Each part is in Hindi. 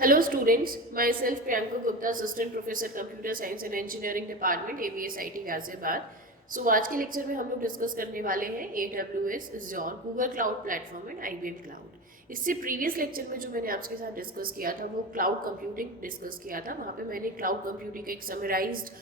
Hello students, myself Priyanka Gupta, Assistant Professor Computer Science and Engineering Department, AVS IT Ghaziabad. सो आज के लेक्चर में हम लोग डिस्कस करने वाले हैं AWS, Azure, Google cloud platform and IBM cloud. इससे प्रीवियस लेक्चर में जो मैंने आपके साथ डिस्कस किया था वो क्लाउड कंप्यूटिंग डिस्कस किया था। वहाँ पे मैंने क्लाउड कंप्यूटिंग का एक समराइज्ड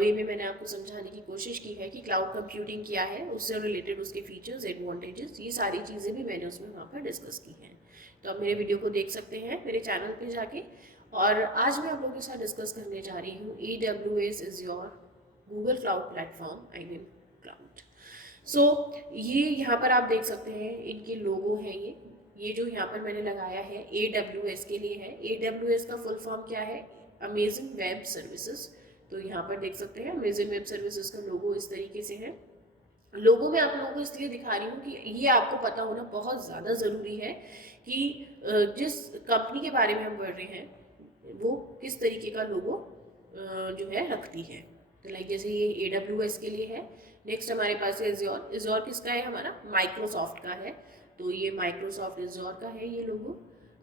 वे में मैंने आपको समझाने की कोशिश की है कि क्लाउड कंप्यूटिंग क्या है, उससे रिलेटेड उसके फीचर्स, एडवांटेजेस, ये सारी चीज़ें भी मैंने उसमें वहाँ पर डिस्कस की हैं। तो आप मेरे वीडियो को देख सकते हैं मेरे चैनल पे जाके। और आज मैं आप लोगों के साथ डिस्कस करने जा रही हूँ AWS is your Google cloud platform, IBM cloud. So ये यहाँ पर आप देख सकते हैं, इनके लोगो हैं ये जो यहाँ पर मैंने लगाया है AWS के लिए है। AWS का फुल फॉर्म क्या है? Amazing web services. तो यहाँ पर देख सकते हैं अमेजिंग वेब सर्विसेज का लोगो इस तरीके से है। लोगों में आप लोगों को इसलिए दिखा रही हूँ कि ये आपको पता होना बहुत ज़्यादा ज़रूरी है कि जिस कंपनी के बारे में हम पढ़ रहे हैं वो किस तरीके का लोगो जो है रखती है। तो लाइक जैसे ये AWS के लिए है। नेक्स्ट हमारे पास है एज्योर। एज्योर किसका है? हमारा माइक्रोसॉफ्ट का है। तो ये माइक्रोसॉफ्ट एज्योर का है ये लोगो।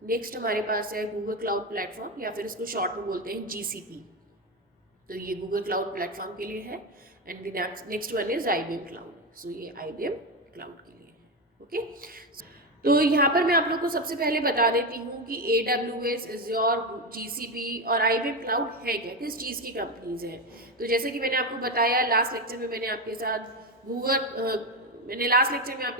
नेक्स्ट हमारे पास है गूगल क्लाउड प्लेटफॉर्म, या फिर इसको शॉर्ट में बोलते हैं GCP। तो ये गूगल क्लाउड प्लेटफॉर्म के लिए है। And next one is IBM cloud. So ये IBM क्लाउड के लिए है। ओके, तो यहाँ पर मैं आप लोग को सबसे पहले बता देती हूँ कि AWS, Azure, GCP और IBM क्लाउड है क्या, किस चीज़ की कंपनीज हैं। तो जैसे कि मैंने आपको बताया लास्ट लेक्चर में, मैंने आपके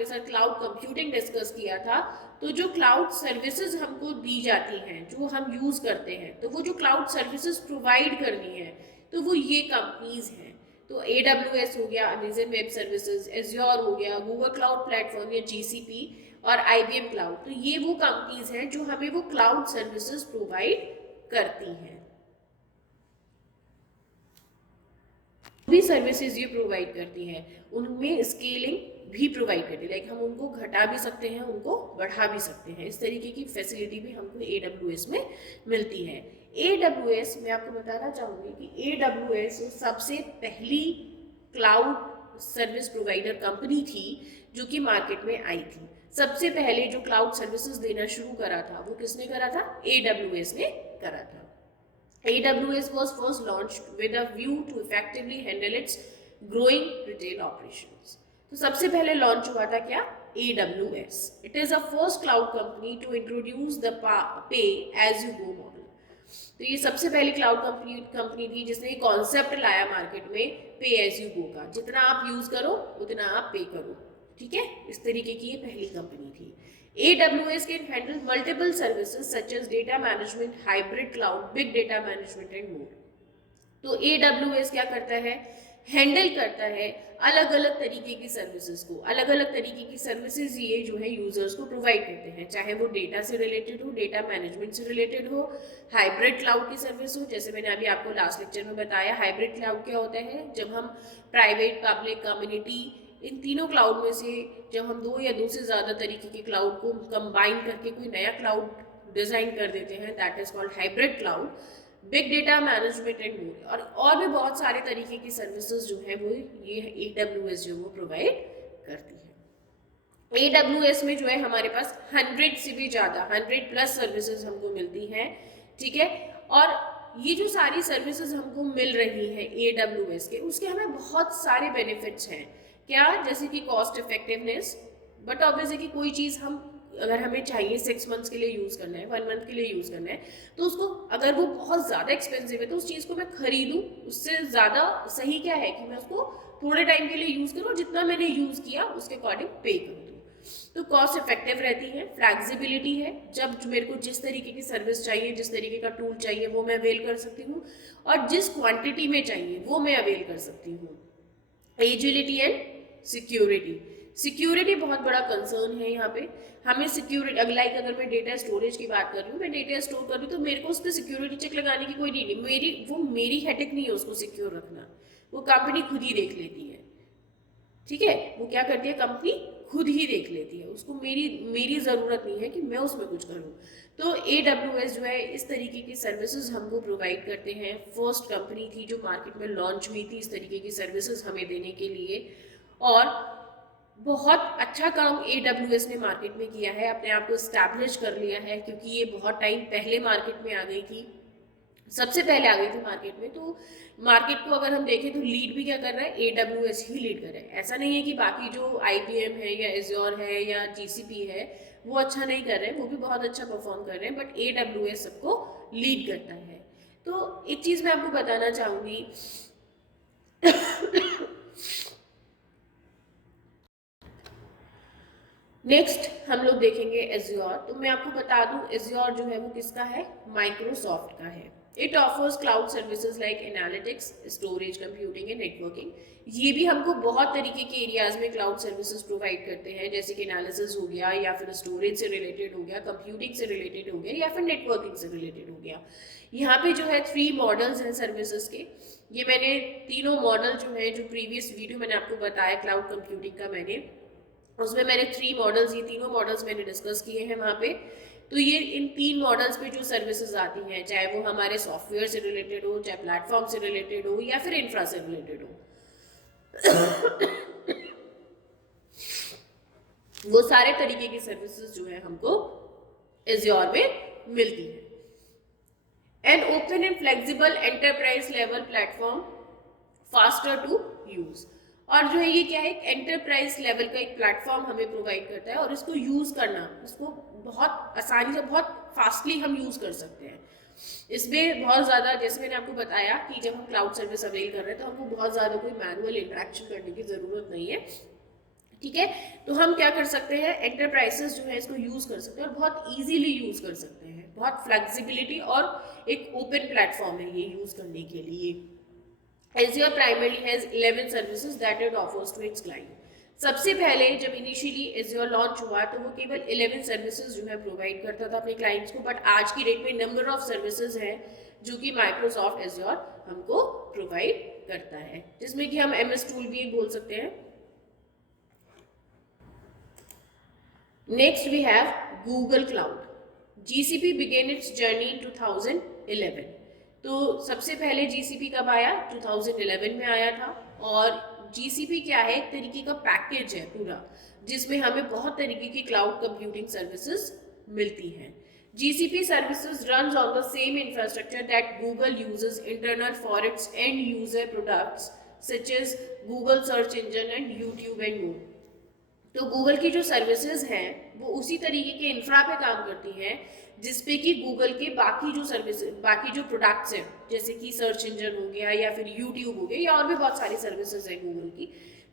साथ क्लाउड कंप्यूटिंग डिस्कस किया था। तो जो क्लाउड सर्विसेज हमको दी जाती हैं, जो हम यूज़ करते हैं, तो वो जो क्लाउड सर्विसेज प्रोवाइड करनी है, तो वो ये कंपनीज हैं। तो AWS हो गया, अमेजन वेब सर्विसेज, एज्योर हो गया, गूगल क्लाउड प्लेटफॉर्म या GCP, और IBM क्लाउड। तो ये वो कंपनीज हैं जो हमें वो क्लाउड सर्विसेज प्रोवाइड करती हैं। भी सर्विसेज ये प्रोवाइड करती हैं, उनमें स्केलिंग भी प्रोवाइड करती है। लाइक हम उनको घटा भी सकते हैं, उनको बढ़ा भी सकते हैं। इस तरीके की फैसिलिटी भी हमको AWS में मिलती है। AWS मैं आपको बताना चाहूँगी कि AWS सबसे पहली क्लाउड सर्विस प्रोवाइडर कंपनी थी जो कि मार्केट में आई थी। सबसे पहले जो क्लाउड सर्विसेज देना शुरू करा था वो किसने करा था? AWS ने करा था। AWS was first launched with a view to effectively handle its growing retail operations. तो सबसे पहले लॉन्च हुआ था क्या? AWS. It is a first cloud company to introduce the pay as you go model. तो ये सबसे पहली क्लाउड कंपनी थी जिसने कॉन्सेप्ट लाया मार्केट में, पे एज यू गो का। जितना आप यूज करो उतना आप पे करो। ठीक है, इस तरीके की ये पहली कंपनी थी। AWS can handle multiple services such as data management, hybrid cloud, big data management and more. तो AWS क्या करता है? हैंडल करता है अलग अलग तरीके की सर्विसेज को। अलग अलग तरीके की सर्विसेज ये जो है यूजर्स को प्रोवाइड करते हैं, चाहे वो डेटा से रिलेटेड हो, डेटा मैनेजमेंट से रिलेटेड हो, हाइब्रिड क्लाउड की सर्विस हो। जैसे मैंने अभी आपको लास्ट लेक्चर में बताया, हाइब्रिड क्लाउड क्या होता है? जब हम प्राइवेट, पब्लिक, कम्युनिटी, इन तीनों क्लाउड में से जब हम दो या दो से ज़्यादा तरीके के क्लाउड को कंबाइन करके कोई नया क्लाउड डिज़ाइन कर देते हैं, that is called hybrid cloud. Big data management and more, और भी बहुत सारे तरीके की सर्विसेज जो है वो ये AWS जो वो प्रोवाइड करती है। AWS में जो है हमारे पास 100 से भी ज़्यादा, 100+ सर्विसेज हमको मिलती हैं। ठीक है, और ये जो सारी सर्विसेज हमको मिल रही हैं AWS के, उसके हमें बहुत सारे बेनिफिट्स हैं। क्या? जैसे कि कॉस्ट इफेक्टिवनेस। बट ऑब्वियसली कि कोई चीज़ हम अगर हमें चाहिए 6 मंथ्स के लिए यूज़ करना है, 1 मंथ के लिए यूज़ करना है, तो उसको अगर वो बहुत ज़्यादा एक्सपेंसिव है तो उस चीज़ को मैं खरीदूँ, उससे ज़्यादा सही क्या है कि मैं उसको थोड़े टाइम के लिए यूज़ करूँ, जितना मैंने यूज़ किया उसके अकॉर्डिंग पे कर दूँ। तो कॉस्ट इफेक्टिव रहती है, फ्लैक्सिबिलिटी है, जब मेरे को जिस तरीके की सर्विस चाहिए, जिस तरीके का टूल चाहिए वो मैं अवेल कर सकती हूँ, और जिस क्वांटिटी में चाहिए वो मैं अवेल कर सकती हूँ। Agility and security. सिक्योरिटी बहुत बड़ा कंसर्न है यहाँ पे। हमें सिक्योरिटी, लाइक अगर मैं डेटा स्टोरेज की बात कर रही हूँ, मैं डेटा स्टोर कर रही हूँ, तो मेरे को उस पर सिक्योरिटी चेक लगाने की कोई नहीं, मेरी हेडेक नहीं है उसको सिक्योर रखना, वो कंपनी खुद ही देख लेती है। ठीक है, वो क्या करती है? कंपनी खुद ही देख लेती है, उसको मेरी ज़रूरत नहीं है कि मैं उसमें कुछ करूँ। तो AWS जो है इस तरीके की सर्विसेज हमको प्रोवाइड करते हैं। फर्स्ट कंपनी थी जो मार्केट में लॉन्च हुई थी इस तरीके की सर्विसेज हमें देने के लिए। और बहुत अच्छा काम AWS ने मार्केट में किया है, अपने आप को इस्टेब्लिश कर लिया है, क्योंकि ये बहुत टाइम पहले मार्केट में आ गई थी, सबसे पहले आ गई थी मार्केट में। तो मार्केट को अगर हम देखें तो लीड भी क्या कर रहा है, AWS ही लीड कर रहा है। ऐसा नहीं है कि बाकी जो IBM है या Azure है या GCP है वो अच्छा नहीं कर रहे हैं, वो भी बहुत अच्छा परफॉर्म कर रहे हैं, बट AWS सबको लीड करता है। तो एक चीज़ मैं आपको बताना चाहूँगी नेक्स्ट हम लोग देखेंगे एज्योर। तो मैं आपको बता दूं एज्योर जो है वो किसका है, माइक्रोसॉफ्ट का है। It offers cloud services like analytics, storage, computing and networking. ये भी हमको बहुत तरीके के एरियाज में क्लाउड सर्विसेज प्रोवाइड करते हैं, जैसे कि एनालिसिस हो गया, या फिर स्टोरेज से रिलेटेड हो गया, कंप्यूटिंग से रिलेटेड हो गया, या फिर नेटवर्किंग से रिलेटेड हो गया। यहाँ पे जो है 3 मॉडल्स हैं सर्विसेज के। ये मैंने तीनों मॉडल जो है, जो प्रीवियस वीडियो मैंने आपको बताया क्लाउड कंप्यूटिंग का, उसमें मैंने 3 मॉडल्स, ये तीनों मॉडल्स मैंने डिस्कस किए हैं वहाँ पे। तो ये इन 3 मॉडल्स पे जो सर्विसेज आती हैं, चाहे वो हमारे सॉफ्टवेयर से रिलेटेड हो, चाहे प्लेटफॉर्म से रिलेटेड हो, या फिर इंफ्रा से रिलेटेड हो, वो सारे तरीके की सर्विसेज जो है हमको एज्योर में मिलती है। An open and flexible enterprise level platform, faster to use. और जो है ये क्या है, एक एंटरप्राइज लेवल का एक प्लेटफॉर्म हमें प्रोवाइड करता है, और इसको यूज करना, इसको बहुत आसानी से, बहुत फास्टली हम यूज कर सकते हैं। इसमें बहुत ज़्यादा, जैसे मैंने आपको बताया कि जब हम क्लाउड सर्विस अवेल कर रहे हैं तो हमको बहुत ज़्यादा कोई मैनुअल इंटरेक्शन करने की ज़रूरत नहीं है, ठीक है। तो हम क्या कर सकते हैं, एंटरप्राइजेस जो है इसको यूज कर सकते हैं और बहुत इजीली यूज कर सकते हैं। बहुत फ्लेक्सिबिलिटी और एक ओपन प्लेटफॉर्म है ये यूज करने के लिए। Azure primarily has 11 services that it offers to its client. सबसे पहले जब इनिशियली Azure लॉन्च हुआ तो वो केवल 11 सर्विसेज जो है प्रोवाइड करता था अपने क्लाइंट्स को, बट आज की डेट में नंबर ऑफ सर्विसेज हैं जो कि माइक्रोसॉफ्ट Azure हमको प्रोवाइड करता है, जिसमें कि हम MS टूल भी बोल सकते हैं। Next we have Google cloud. GCP began its journey in 2011। तो सबसे पहले GCP कब आया, 2011 में आया था। और GCP क्या है, एक तरीके का पैकेज है पूरा, जिसमें हमें बहुत तरीके की क्लाउड कंप्यूटिंग सर्विसेज मिलती हैं। GCP services runs on the same infrastructure that Google uses internal for its end user products such as Google search engine and YouTube and more। तो गूगल की जो सर्विसेज हैं वो उसी तरीके के इंफ्रा पे काम करती हैं जिसपे कि गूगल के बाकी जो सर्विस, बाकी जो प्रोडक्ट्स हैं, जैसे कि सर्च इंजन हो गया या फिर यूट्यूब हो गया या और भी बहुत सारी सर्विसेज हैं गूगल की,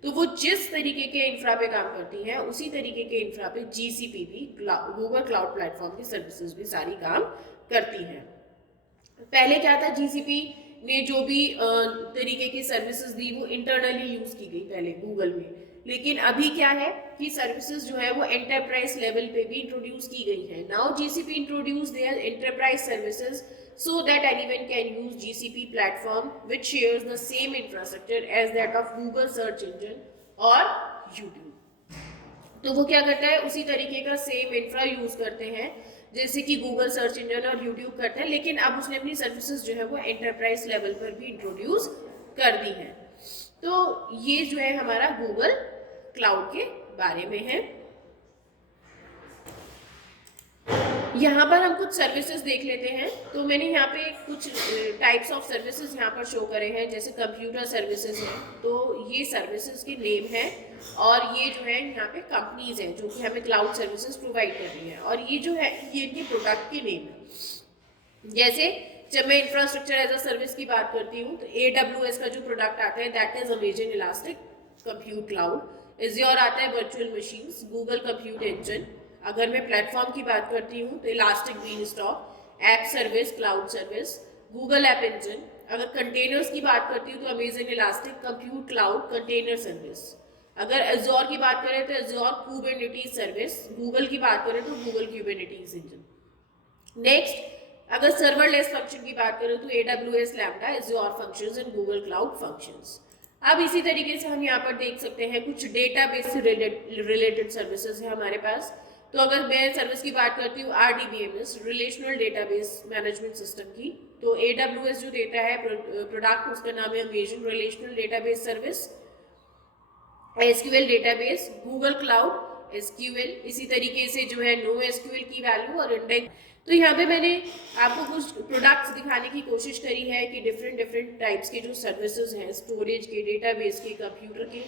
तो वो जिस तरीके के इंफ्रा पे काम करती हैं उसी तरीके के इंफ्रा पे GCP भी, गूगल क्लाउड प्लेटफॉर्म की सर्विसेज भी सारी काम करती हैं। पहले क्या था, GCP ने जो भी तरीके की सर्विसेज दी वो इंटरनली यूज की गई पहले गूगल में, लेकिन अभी क्या है कि सर्विसेज जो है वो एंटरप्राइज लेवल पे भी इंट्रोड्यूस की गई है। Now GCP introduce their enterprise services so that anyone can use GCP platform which shares the same infrastructure as that of Google search engine और YouTube। तो वो क्या करता है, उसी तरीके का सेम इंफ्रा यूज करते हैं जैसे कि गूगल सर्च इंजन और यूट्यूब करते हैं, लेकिन अब उसने अपनी सर्विसेज जो है वो एंटरप्राइज लेवल पर भी इंट्रोड्यूस कर दी है। तो ये जो है हमारा गूगल क्लाउड के बारे में है। यहाँ पर हम कुछ सर्विसेज देख लेते हैं। तो मैंने यहाँ पे कुछ टाइप्स ऑफ सर्विसेज यहाँ पर शो करे हैं, जैसे कंप्यूटर सर्विसेज हैं, तो ये सर्विसेज के नेम है, और ये जो है यहाँ पे कंपनीज हैं जो कि हमें क्लाउड सर्विसेज प्रोवाइड कर रही हैं, और ये जो है ये इनके प्रोडक्ट के नेम है। जैसे जब मैं इंफ्रास्ट्रक्चर एज अ सर्विस की बात करती हूँ तो AWS का जो प्रोडक्ट आता है that is Amazon elastic compute cloud. Azure आता है virtual machines, Google compute engine. अगर मैं प्लेटफॉर्म की बात करती हूँ तो elastic beanstalk, app service, cloud service, Google app engine. अगर कंटेनर्स की बात करती हूँ तो Amazon elastic compute cloud container service. अगर Azure की बात करें तो Azure कुबरनेटिस सर्विस। गूगल की बात करें तो गूगल कुबरनेटिस इंजन। नेक्स्ट, अगर सर्वरलेस फंक्शन की बात करें तो AWS lambda, Azure functions and Google cloud functions. अब इसी तरीके से हम यहाँ पर देख सकते हैं कुछ डेटाबेस से रिलेटेड सर्विसेज है हमारे पास। तो अगर मैं सर्विस की बात करती हूँ RDBMS, relational database management system की, तो AWS जो देता है प्रोडक्ट उसका नाम है Amazon relational database service. SQL database, Google cloud SQL, इसी तरीके से जो है नो एसक्यूएल की वैल्यू और इंडेक्स। तो यहाँ पे मैंने आपको कुछ प्रोडक्ट्स दिखाने की कोशिश करी है कि डिफरेंट टाइप्स के जो सर्विसेज हैं स्टोरेज के, डेटाबेस के, कंप्यूटर के,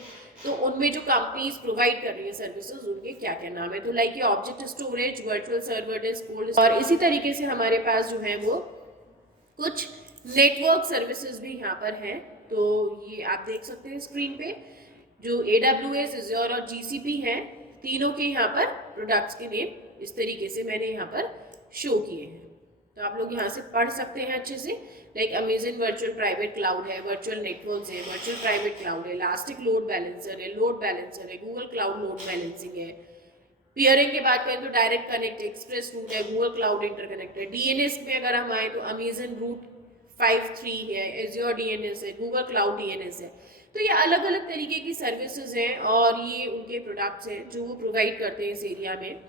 तो उनमें जो कंपनीज प्रोवाइड कर रही है सर्विसेज उनके क्या क्या नाम है। तो लाइक ये object storage, virtual server disk, cold, और इसी तरीके से हमारे पास जो है वो कुछ नेटवर्क सर्विसेज भी यहाँ पर हैं। तो ये आप देख सकते हैं स्क्रीन पे, जो AWS, Azure और GCP हैं, तीनों के यहाँ पर प्रोडक्ट्स के नेम इस तरीके से मैंने यहाँ पर शो किए हैं। तो आप लोग यहाँ से पढ़ सकते हैं अच्छे से। Like Amazon virtual private cloud है, वर्चुअल नेटवर्क्स है, वर्चुअल प्राइवेट क्लाउड है, इलास्टिक लोड बैलेंसर है, गूगल क्लाउड लोड बैलेंसिंग है। पियरिंग की बात करें तो डायरेक्ट कनेक्ट, एक्सप्रेस रूट है, गूगल क्लाउड इंटरकनेक्टेड। DNS में अगर हम आए तो अमेजन रूट 53 है, एज्योर DNS है, गूगल क्लाउड DNS है। तो ये अलग अलग तरीके की सर्विसेज हैं और ये उनके प्रोडक्ट्स हैं जो वो प्रोवाइड करते हैं इस एरिया में।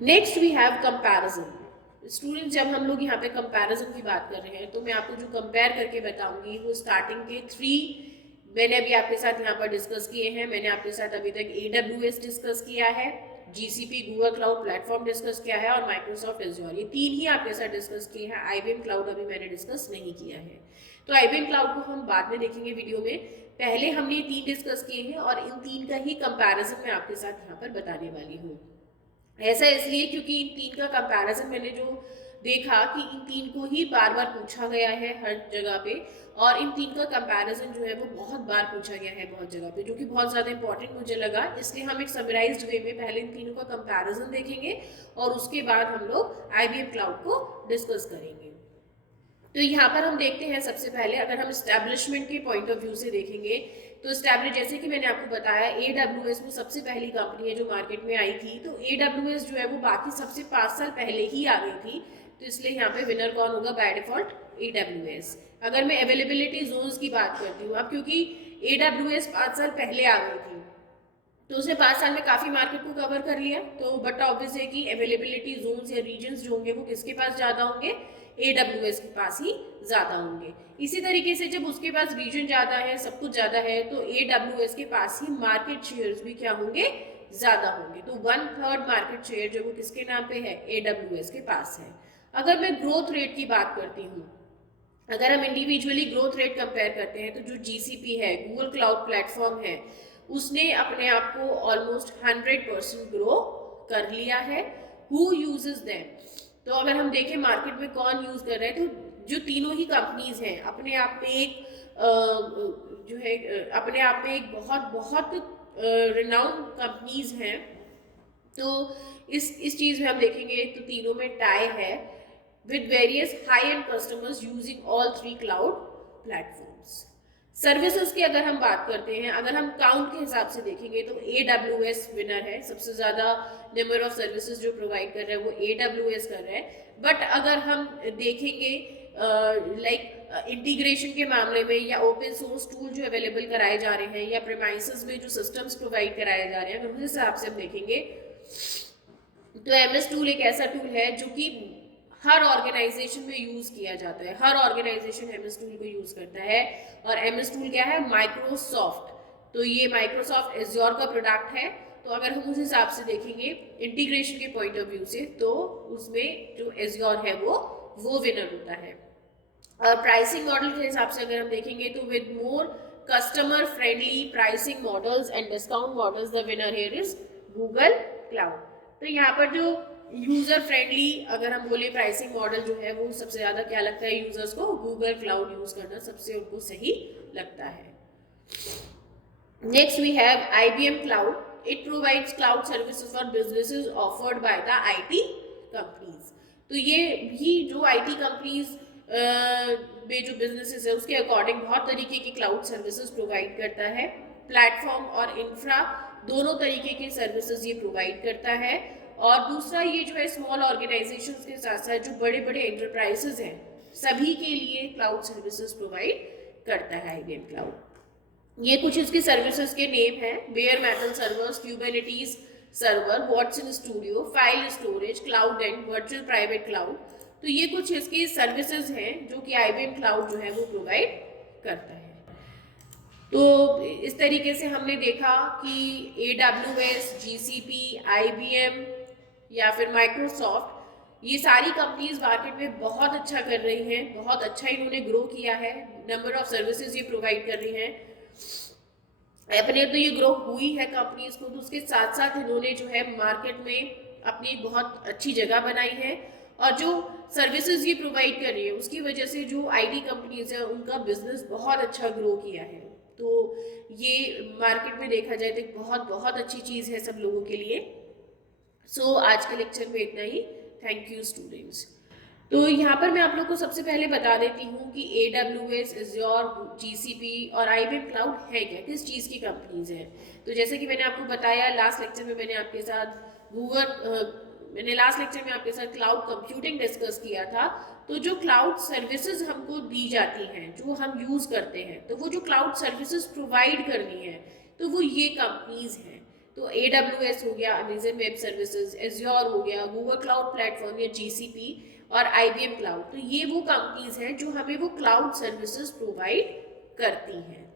Next we have comparison. Students, जब हम लोग यहाँ पे कंपैरिजन की बात कर रहे हैं तो मैं आपको जो कंपेयर करके बताऊंगी वो स्टार्टिंग के 3 मैंने अभी आपके साथ यहाँ पर डिस्कस किए हैं। मैंने आपके साथ अभी तक AWS डिस्कस किया है, GCP Google cloud platform discuss किया है और माइक्रोसॉफ्ट एज्योर, ये 3 ही आपके साथ डिस्कस किए हैं। IBM क्लाउड अभी मैंने डिस्कस नहीं किया है। तो IBM क्लाउड को हम बाद में देखेंगे वीडियो में। पहले हमने 3 डिस्कस किए हैं और इन 3 का ही कंपैरिजन मैं आपके साथ यहाँ पर बताने वाली हूँ। ऐसा इसलिए क्योंकि इन 3 का कंपैरिजन मैंने जो देखा कि इन 3 को ही बार बार पूछा गया है हर जगह पे, और इन 3 का कंपैरिजन जो है वो बहुत बार पूछा गया है बहुत जगह पे, जो कि बहुत ज़्यादा इंपॉर्टेंट मुझे लगा। इसलिए हम एक समराइज्ड वे में पहले इन तीनों का कंपैरिजन देखेंगे और उसके बाद हम लोग IBM क्लाउड को डिस्कस करेंगे। तो यहाँ पर हम देखते हैं सबसे पहले, अगर हम एस्टैब्लिशमेंट के पॉइंट ऑफ व्यू से देखेंगे तो एस्टैब्लिश, जैसे कि मैंने आपको बताया, AWS वो सबसे पहली कंपनी है जो मार्केट में आई थी। तो AWS जो है वो बाकी सबसे 5 साल पहले ही आ गई थी, तो इसलिए यहाँ पे विनर कौन होगा बाय डिफॉल्ट? AWS। अगर मैं अवेलेबिलिटी जोन्स की बात करती हूँ अब, क्योंकि AWS 5 साल पहले आ गई थी तो उसने 5 साल में काफ़ी मार्केट को कवर कर लिया। तो बट ऑब्वियस है कि अवेलेबिलिटी जोन्स या रीजन्स जो होंगे वो किसके पास ज़्यादा होंगे? AWS के पास ही ज़्यादा होंगे। इसी तरीके से जब उसके पास रीजन ज़्यादा है, सब कुछ ज़्यादा है, तो AWS के पास ही मार्केट शेयर्स भी क्या होंगे? ज़्यादा होंगे। तो 1/3 मार्केट शेयर जो वो किसके नाम पे है? AWS के पास है। अगर मैं ग्रोथ रेट की बात करती हूँ, अगर हम इंडिविजुअली ग्रोथ रेट कंपेयर करते हैं तो जो GCP है, गूगल क्लाउड प्लेटफॉर्म है, उसने अपने आप को ऑलमोस्ट 100% ग्रो कर लिया है। Who uses them? तो अगर हम देखें मार्केट में कौन यूज कर रहे हैं, तो जो तीनों ही कंपनीज हैं अपने आप में एक जो है अपने आप में एक बहुत बहुत रिनाउंड कंपनीज हैं। तो इस चीज में हम देखेंगे तो तीनों में टाई है with various high-end customers using all 3 cloud platforms. Services की अगर हम बात करते हैं, अगर हम काउंट के हिसाब से देखेंगे तो AWS विनर है, सबसे ज़्यादा नंबर ऑफ सर्विसेज जो प्रोवाइड कर रहे हैं वो AWS कर रहे हैं। बट अगर हम देखेंगे लाइक इंटीग्रेशन के मामले में या ओपन सोर्स टूल जो अवेलेबल कराए जा रहे हैं या प्रेमाइसेस में जो सिस्टम्स प्रोवाइड कराए जा रहे हैं, अगर उस हिसाब से हम देखेंगे तो MS टूल एक ऐसा टूल है जो कि हर ऑर्गेनाइजेशन में यूज किया जाता है। हर ऑर्गेनाइजेशन MS टूल को यूज करता है। और MS टूल क्या है? माइक्रोसॉफ्ट। तो ये माइक्रोसॉफ्ट एज्योर का प्रोडक्ट है। तो अगर हम उस हिसाब से देखेंगे इंटीग्रेशन के पॉइंट ऑफ व्यू से, तो उसमें जो एज्योर है वो विनर होता है। और प्राइसिंग मॉडल के हिसाब से अगर हम देखेंगे तो with more customer friendly pricing models and discount models, the winner here is Google cloud. तो यहाँ पर जो यूजर फ्रेंडली अगर हम बोले प्राइसिंग मॉडल जो है वो सबसे ज्यादा क्या लगता है यूजर्स को? गूगल क्लाउड यूज करना सबसे उनको सही लगता है। Next we have IBM cloud. It provides cloud services for businesses offered by the IT companies. तो ये भी जो IT कंपनीज में जो बिजनेसेस है उसके अकॉर्डिंग बहुत तरीके की क्लाउड सर्विसेज प्रोवाइड करता है। प्लेटफॉर्म और इंफ्रा दोनों तरीके की सर्विसेज ये प्रोवाइड करता है। और दूसरा ये जो है स्मॉल ऑर्गेनाइजेशंस के साथ साथ जो बड़े बड़े एंटरप्राइजेस हैं सभी के लिए क्लाउड सर्विसेज प्रोवाइड करता है IBM क्लाउड। ये कुछ इसके सर्विसेज के नेम हैं: bare metal servers, Kubernetes server, Watson studio, file storage, cloud and virtual private cloud. तो ये कुछ इसके सर्विसेज हैं जो कि IBM क्लाउड जो है वो प्रोवाइड करता है। तो इस तरीके से हमने देखा कि AWS, GCP, IBM या फिर माइक्रोसॉफ्ट, ये सारी कंपनीज मार्केट में बहुत अच्छा कर रही हैं, बहुत अच्छा इन्होंने ग्रो किया है, नंबर ऑफ सर्विसेज ये प्रोवाइड कर रही हैं। अपने तो ये ग्रो हुई है कंपनीज को, तो उसके साथ साथ इन्होंने जो है मार्केट में अपनी बहुत अच्छी जगह बनाई है, और जो सर्विसेज ये प्रोवाइड कर रही है उसकी वजह से जो IT कंपनीज है उनका बिजनेस बहुत अच्छा ग्रो किया है। तो ये मार्केट में देखा जाए तो एक बहुत बहुत अच्छी चीज़ है सब लोगों के लिए। सो आज के लेक्चर में इतना ही। Thank you students. तो यहाँ पर मैं आप लोग को सबसे पहले बता देती हूँ कि AWS, Azure, GCP और IBM क्लाउड है क्या, किस चीज़ की कंपनीज हैं। तो जैसे कि मैंने आपको बताया लास्ट लेक्चर में, मैंने आपके साथ क्लाउड कंप्यूटिंग डिस्कस किया था। तो जो क्लाउड सर्विसेज हमको दी जाती हैं, जो हम यूज़ करते हैं, तो वो जो क्लाउड सर्विसेज प्रोवाइड करनी है, तो वो ये कंपनीज हैं। तो AWS हो गया, अमेजन वेब सर्विसेज, Azure हो गया, गूगल क्लाउड प्लेटफॉर्म या GCP, और IBM क्लाउड। तो ये वो कंपनीज हैं जो हमें वो क्लाउड सर्विसेज प्रोवाइड करती हैं।